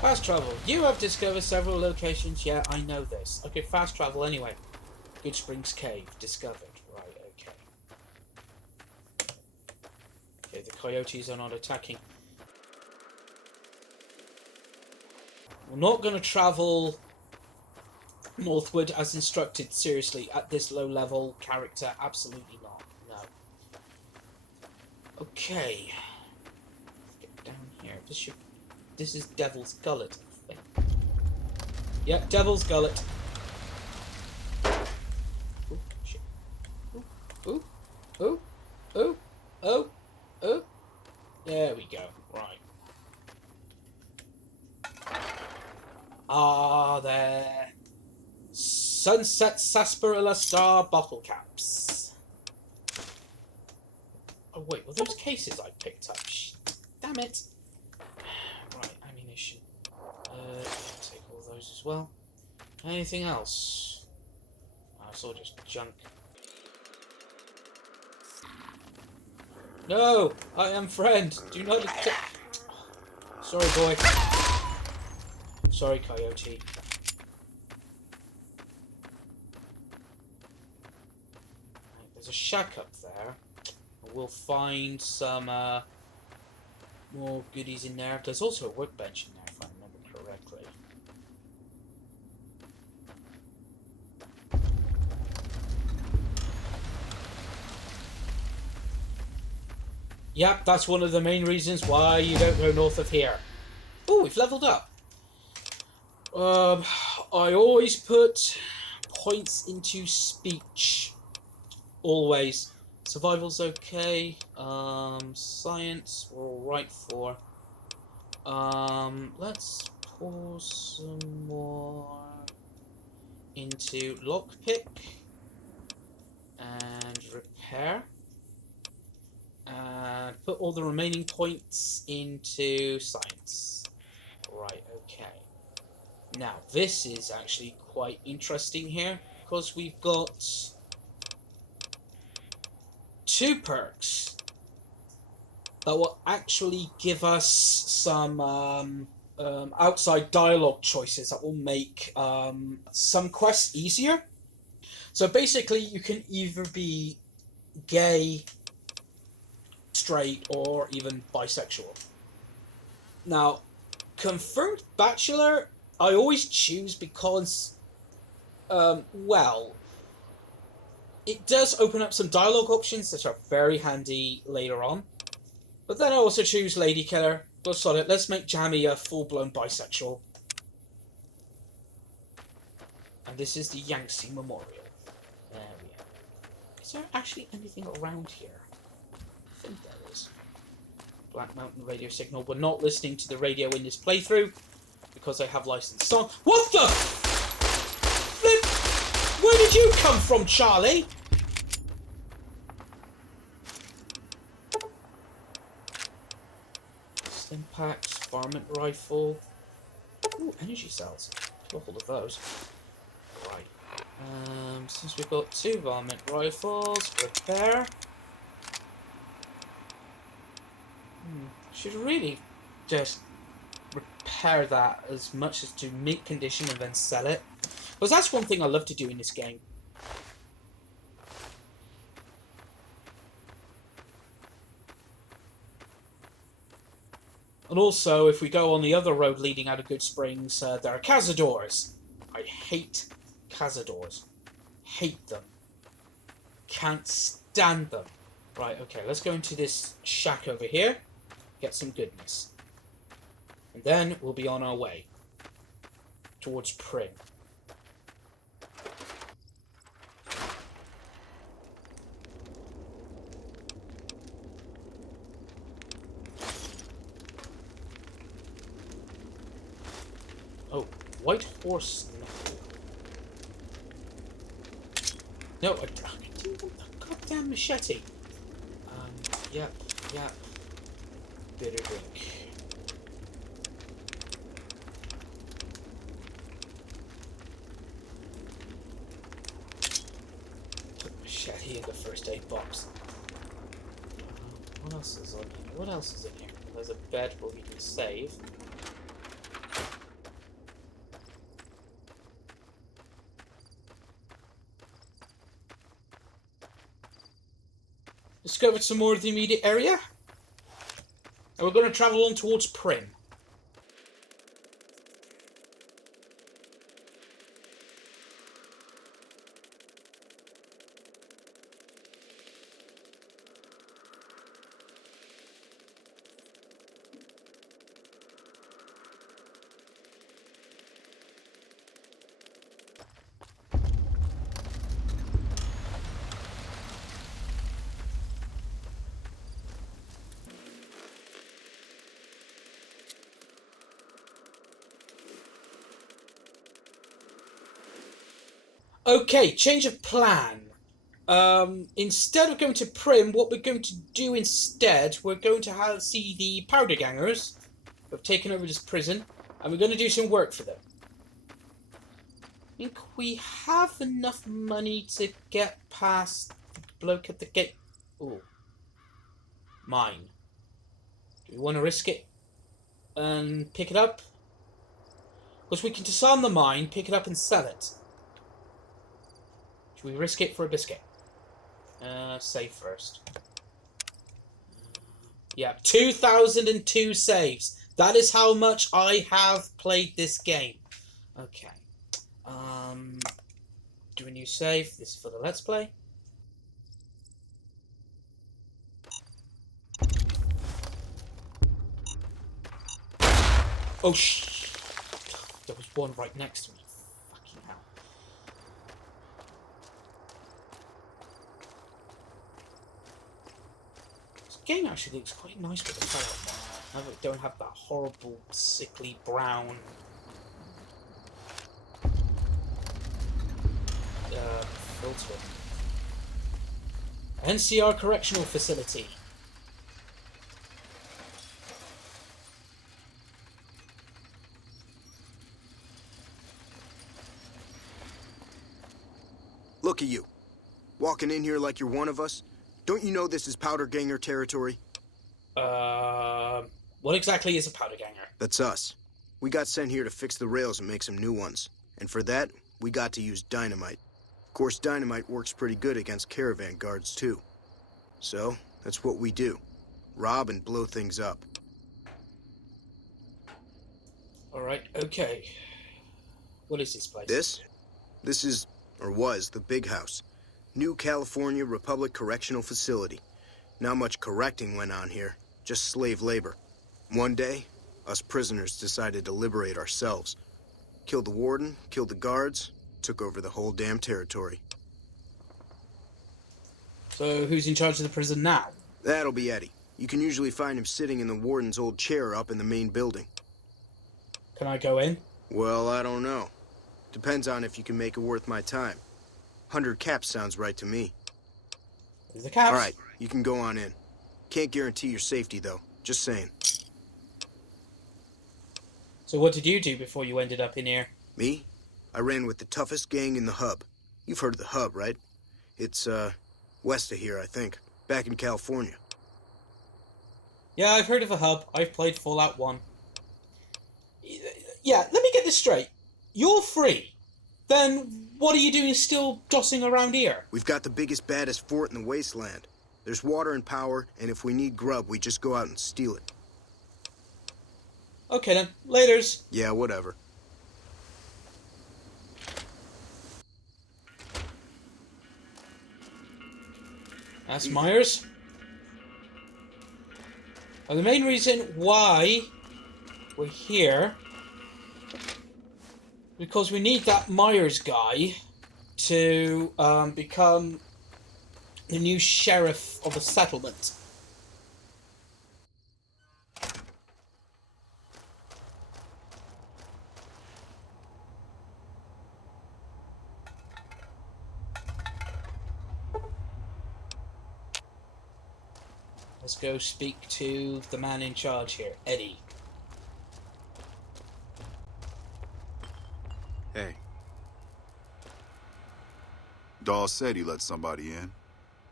Fast travel. You have discovered several locations. Yeah, I know this. Okay, fast travel anyway. Good Springs Cave. Discovered. Right, okay. Okay, the coyotes are not attacking. We're not going to travel northward as instructed, seriously, at this low level character. Absolutely not. No. Okay. Let's get down here. This is Devil's Gullet, I think. Yeah, Devil's Gullet. Ooh, shit. Ooh, ooh, ooh, ooh, ooh. There we go. Right. Ah, there. Sunset Sarsaparilla Star bottle caps. Oh wait, were those cases I picked up? Damn it. Right, ammunition. Take all those as well. Anything else? Oh, it's all just junk. No! I am friend! Do not attack! Sorry, boy. Sorry, Coyote. Right, there's a shack up there. We'll find some more goodies in there. There's also a workbench in there, if I remember correctly. Yep, that's one of the main reasons why you don't go north of here. Oh, we've leveled up. I always put points into speech. Always. Survival's okay. Science we're alright for. Let's pour some more into lockpick and repair. And put all the remaining points into science. Right, okay. Now, this is actually quite interesting here, because we've got 2 perks that will actually give us some outside dialogue choices that will make some quests easier. So basically, you can either be gay, straight, or even bisexual. Now, confirmed bachelor, I always choose because, well, it does open up some dialogue options that are very handy later on. But then I also choose lady killer. Well, sod it, let's make Jamie a full-blown bisexual. And this is the Yangtze Memorial. There we are. Is there actually anything around here? I think there is. Black Mountain radio signal. We're not listening to the radio in this playthrough because I have licensed song. What the flip? Where did you come from, Charlie? Stim packs, varmint rifle. Ooh, energy cells. Get a hold of those. Right. Since we've got 2 varmint rifles, repair. Should really just repair that as much as to mint condition and then sell it. Because that's one thing I love to do in this game. And also, if we go on the other road leading out of Good Springs, there are cazadors. I hate cazadors. Hate them. Can't stand them. Right, okay, let's go into this shack over here. Get some goodness. And then we'll be on our way. Towards Pring. Oh, white horse. No, I didn't want the goddamn machete. Yep. Bitter drink. Put machete in the first aid box. What else is on here? What else is in here? There's a bed where we can save. Discovered some more of the immediate area. And we're going to travel on towards Prim. Okay, change of plan. Instead of going to Prim, what we're going to do instead, we're going to see the Powder Gangers who have taken over this prison, and we're going to do some work for them. I think we have enough money to get past the bloke at the gate. Ooh. Mine. Do we want to risk it and pick it up? Because we can disarm the mine, pick it up and sell it. Should we risk it for a biscuit? Save first. Yeah, 2002 saves. That is how much I have played this game. Okay. Do a new save. This is for the Let's Play. Oh, there was one right next to me. Fucking hell. This game actually looks quite nice with the colour. Now we don't have that horrible, sickly brown filter. NCR Correctional Facility. Look at you. Walking in here like you're one of us. Don't you know this is Powder Ganger territory? What exactly is a Powder Ganger? That's us. We got sent here to fix the rails and make some new ones. And for that, we got to use dynamite. Of course, dynamite works pretty good against caravan guards, too. So, that's what we do. Rob and blow things up. Alright, okay. What is this place? This is, or was, the Big House. New California Republic Correctional Facility. Not much correcting went on here, just slave labor. One day, us prisoners decided to liberate ourselves. Killed the warden, killed the guards, took over the whole damn territory. So who's in charge of the prison now? That'll be Eddie. You can usually find him sitting in the warden's old chair up in the main building. Can I go in? Well, I don't know. Depends on if you can make it worth my time. 100 caps sounds right to me. There's the caps. All right, you can go on in. Can't guarantee your safety, though. Just saying. So what did you do before you ended up in here? Me? I ran with the toughest gang in the Hub. You've heard of the Hub, right? It's, west of here, I think. Back in California. Yeah, I've heard of the Hub. I've played Fallout 1. Yeah, let me get this straight. You're free. Then what are you doing still dossing around here? We've got the biggest, baddest fort in the wasteland. There's water and power, and if we need grub, we just go out and steal it. Okay then, laters. Yeah, whatever. That's Myers. Well, the main reason why we're here, because we need that Myers guy to become the new sheriff of the settlement. Let's go speak to the man in charge here, Eddie. Hey. Dawes said he let somebody in.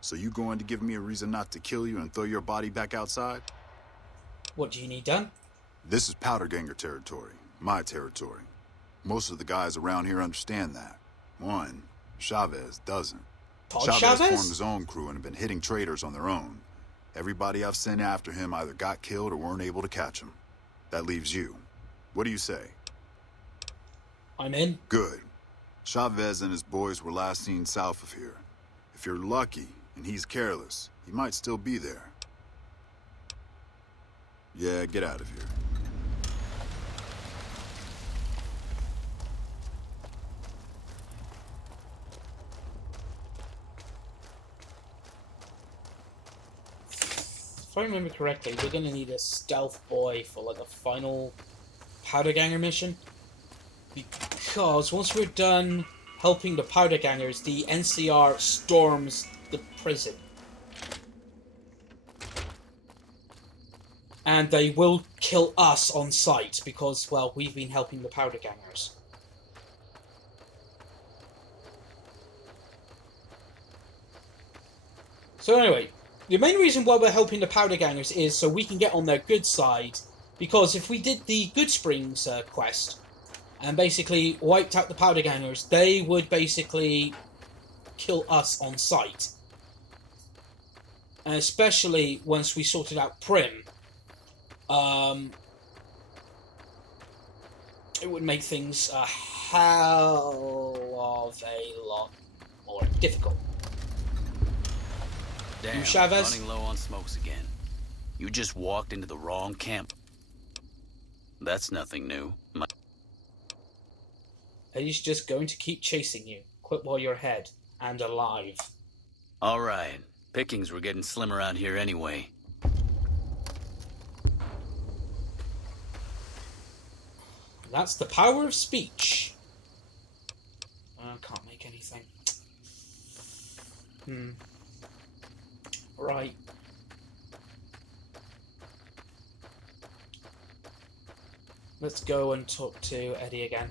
So you going to give me a reason not to kill you and throw your body back outside? What do you need done? This is Powder Ganger territory. My territory. Most of the guys around here understand that. One, Chavez doesn't. Chavez formed his own crew and have been hitting traitors on their own. Everybody I've sent after him either got killed or weren't able to catch him. That leaves you. What do you say? I'm in. Good. Chavez and his boys were last seen south of here. If you're lucky and he's careless, he might still be there. Yeah, get out of here. If I remember correctly, we're gonna need a stealth boy for like a final Powder Ganger mission. Because once we're done helping the Powder Gangers, the NCR storms the prison. And they will kill us on sight because, well, we've been helping the Powder Gangers. So anyway, the main reason why we're helping the Powder Gangers is so we can get on their good side. Because if we did the Goodsprings quest and basically wiped out the Powder Gangers, they would basically kill us on sight. And especially once we sorted out Prim. It would make things a hell of a lot more difficult. Damn, Chavez? running low on smokes again. You just walked into the wrong camp. That's nothing new. Eddie's just going to keep chasing you. Quit while you're ahead and alive. All right. Pickings were getting slim around here anyway. That's the power of speech. I can't make anything. Right. Let's go and talk to Eddie again.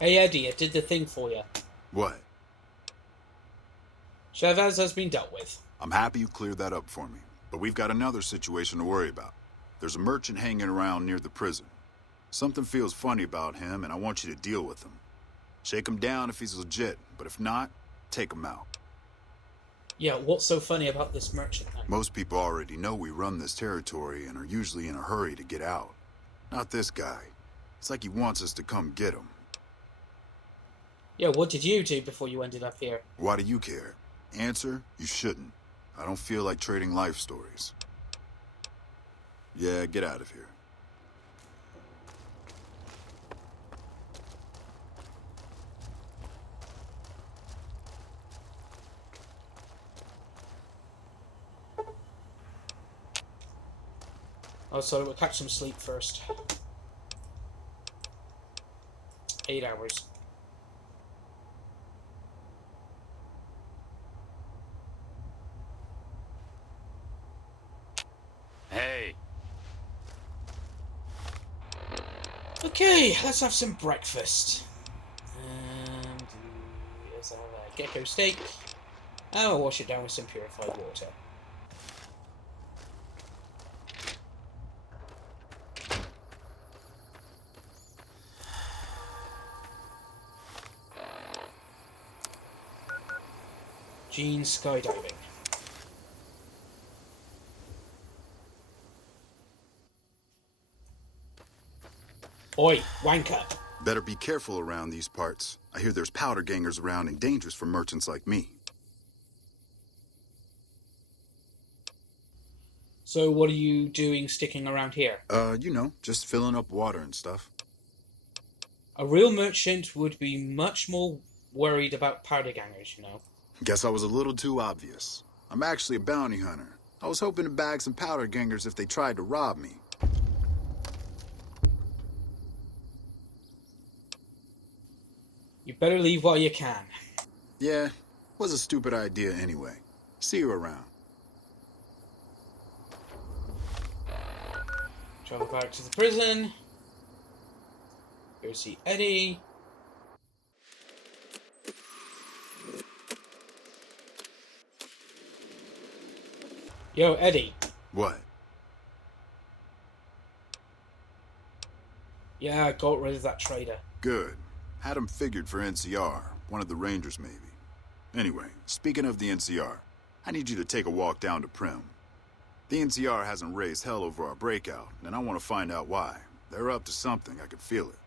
Hey Eddie, I did the thing for you. What? Chavez has been dealt with. I'm happy you cleared that up for me, but we've got another situation to worry about. There's a merchant hanging around near the prison. Something feels funny about him, and I want you to deal with him. Shake him down if he's legit, but if not, take him out. Yeah, what's so funny about this merchant then? Most people already know we run this territory and are usually in a hurry to get out. Not this guy. It's like he wants us to come get him. Yeah, what did you do before you ended up here? Why do you care? Answer, you shouldn't. I don't feel like trading life stories. Yeah, get out of here. Oh, sorry, we'll catch some sleep first. 8 hours. Hey. Okay, let's have some breakfast. And let's have a gecko steak. And we'll wash it down with some purified water. Gene skydiving. Oi, wanker. Better be careful around these parts. I hear there's powder gangers around and dangerous for merchants like me. So what are you doing sticking around here? You know, just filling up water and stuff. A real merchant would be much more worried about powder gangers, you know. Guess I was a little too obvious. I'm actually a bounty hunter. I was hoping to bag some powder gangers if they tried to rob me. You better leave while you can. Yeah, was a stupid idea anyway. See you around. Travel back to the prison. Go see Eddie. Yo, Eddie. What? Yeah, I got rid of that traitor. Good. Had him figured for NCR. One of the Rangers, maybe. Anyway, speaking of the NCR, I need you to take a walk down to Primm. The NCR hasn't raised hell over our breakout, and I want to find out why. They're up to something, I can feel it.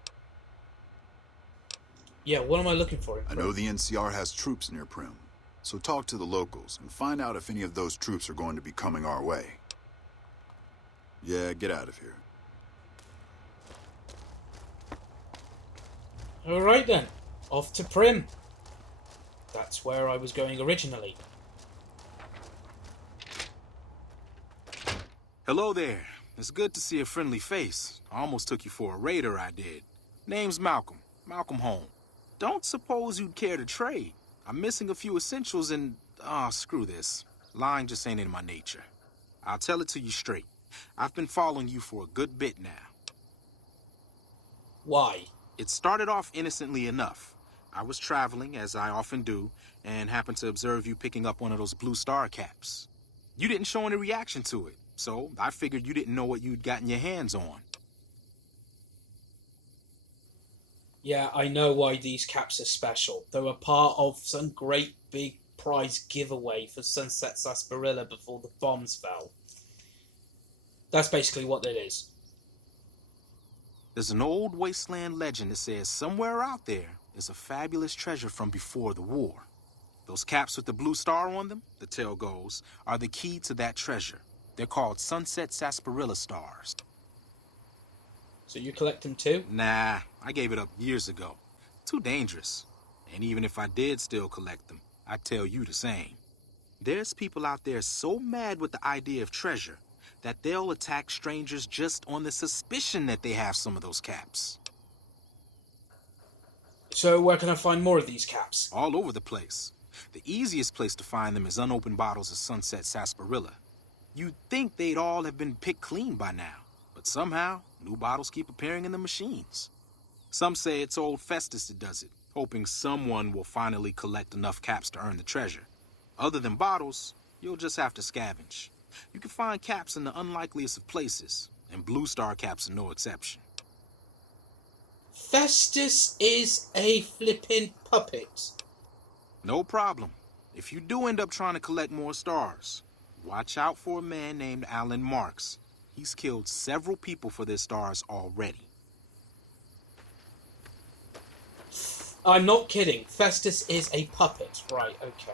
Yeah, what am I looking for? I know the NCR has troops near Primm, so talk to the locals and find out if any of those troops are going to be coming our way. Yeah, get out of here. Alright then, off to Primm. That's where I was going originally. Hello there. It's good to see a friendly face. I almost took you for a raider, I did. Name's Malcolm. Malcolm Holmes. Don't suppose you'd care to trade. I'm missing a few essentials and... screw this. Lying just ain't in my nature. I'll tell it to you straight. I've been following you for a good bit now. Why? It started off innocently enough. I was traveling, as I often do, and happened to observe you picking up one of those blue star caps. You didn't show any reaction to it, so I figured you didn't know what you'd gotten your hands on. Yeah, I know why these caps are special. They were part of some great big prize giveaway for Sunset Sarsaparilla before the bombs fell. That's basically what it is. There's an old wasteland legend that says somewhere out there is a fabulous treasure from before the war. Those caps with the blue star on them, the tale goes, are the key to that treasure. They're called Sunset Sarsaparilla stars. So you collect them too? Nah, I gave it up years ago. Too dangerous. And even if I did still collect them, I'd tell you the same. There's people out there so mad with the idea of treasure that they'll attack strangers just on the suspicion that they have some of those caps. So where can I find more of these caps? All over the place. The easiest place to find them is unopened bottles of Sunset Sarsaparilla. You'd think they'd all have been picked clean by now, but somehow, new bottles keep appearing in the machines. Some say it's old Festus that does it, hoping someone will finally collect enough caps to earn the treasure. Other than bottles, you'll just have to scavenge. You can find caps in the unlikeliest of places, and Blue Star caps are no exception. Festus is a flippin' puppet. No problem. If you do end up trying to collect more stars, watch out for a man named Alan Marks. He's killed several people for their stars already. I'm not kidding. Festus is a puppet. Right, okay.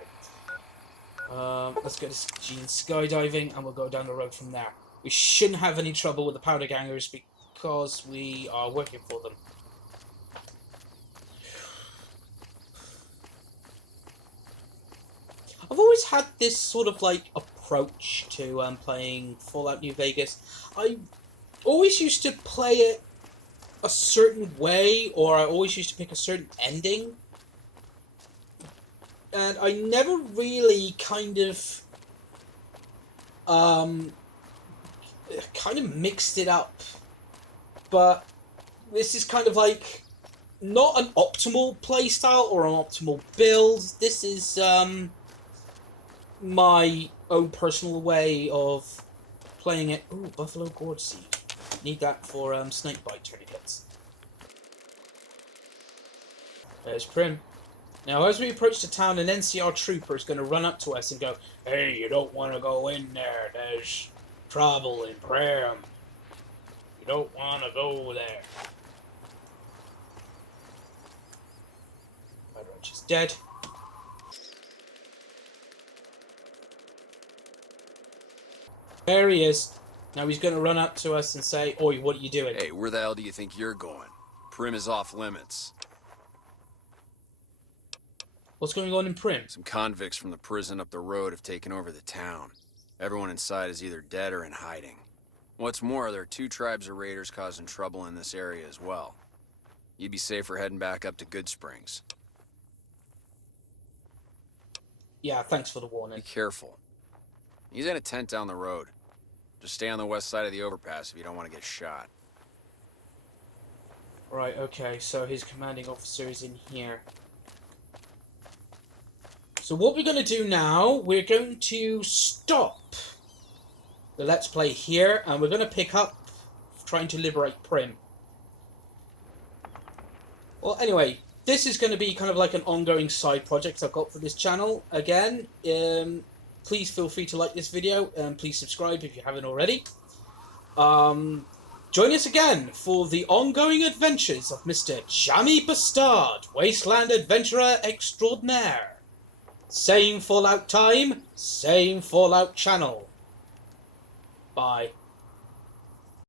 Let's go to Gene skydiving and we'll go down the road from there. We shouldn't have any trouble with the powder gangers because we are working for them. I've always had this sort of like approach to playing Fallout New Vegas. I always used to play it a certain way, or I always used to pick a certain ending. And I never really kind of mixed it up. But this is kind of like not an optimal playstyle or an optimal build. This is my own personal way of playing it. Ooh, Buffalo Gourd Seed. Need that for snakebite tourniquets. There's Primm. Now, as we approach the town, an NCR trooper is going to run up to us and go, "Hey, you don't want to go in there. There's trouble in Primm. You don't want to go there." Redroach is dead. There he is. Now he's going to run up to us and say, "Oi, what are you doing?" Hey, where the hell do you think you're going? Primm is off limits. What's going on in Primm? Some convicts from the prison up the road have taken over the town. Everyone inside is either dead or in hiding. What's more, there are 2 tribes of raiders causing trouble in this area as well. You'd be safer heading back up to Goodsprings. Yeah, thanks for the warning. Be careful. He's in a tent down the road. Just stay on the west side of the overpass if you don't want to get shot. Right, okay, so his commanding officer is in here. So what we're going to do now, we're going to stop the Let's Play here, and we're going to pick up trying to liberate Primm. Well, anyway, this is going to be kind of like an ongoing side project I've got for this channel. Again, please feel free to like this video, and please subscribe if you haven't already. Join us again for the ongoing adventures of Mr. Jammy Bastard, Wasteland Adventurer Extraordinaire. Same Fallout time, same Fallout channel. Bye.